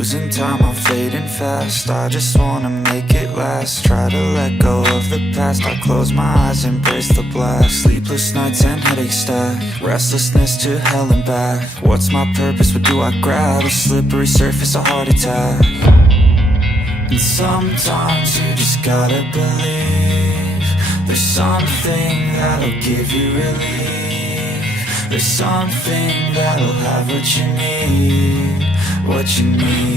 Losing time, I'm fading fast. I just wanna make it last. Try to let go of the past. I close my eyes, embrace the blast. Sleepless nights and headaches stack. Restlessness to hell and back. What's my purpose, what do I grab? A slippery surface, a heart attack. And sometimes you just gotta believe there's something that'll give you relief. There's something that'll have what you need, what you need.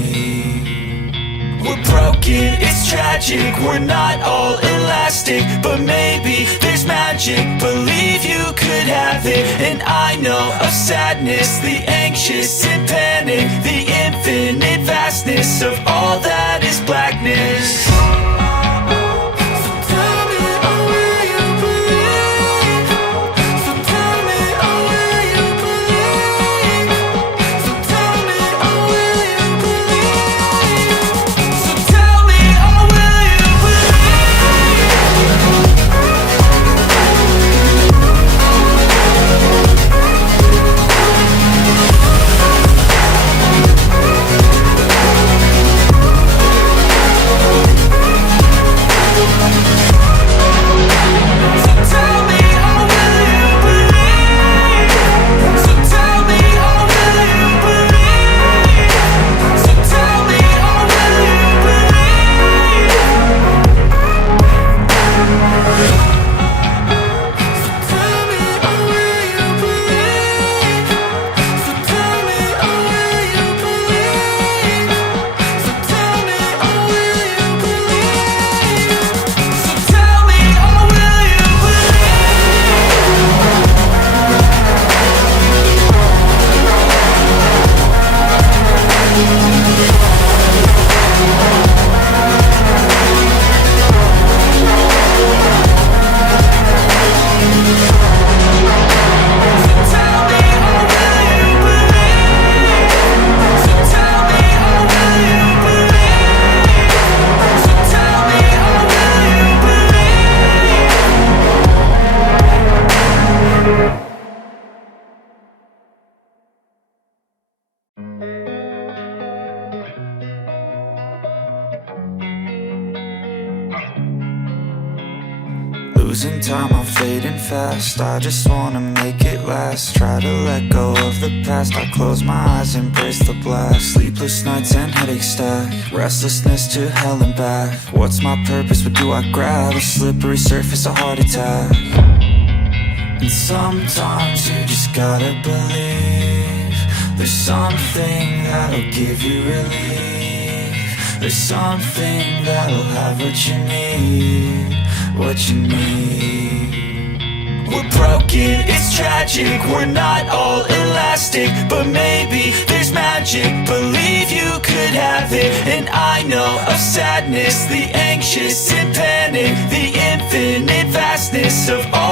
We're broken, it's tragic, we're not all elastic, but maybe there's magic. Believe you could have it, and I know of sadness, the anxious and panic, the infinite vastness of all that is blackness. Losing time, I'm fading fast. I just wanna make it last. Try to let go of the past. I close my eyes, embrace the blast. Sleepless nights and headaches stack. Restlessness to hell and back. What's my purpose, what do I grab? A slippery surface, a heart attack. And sometimes you just gotta believe there's something that'll give you relief. There's something that'll have what you need, what you need. We're broken, it's tragic, we're not all elastic, but maybe there's magic. Believe you could have it, and I know of sadness, the anxious and panic, the infinite vastness of all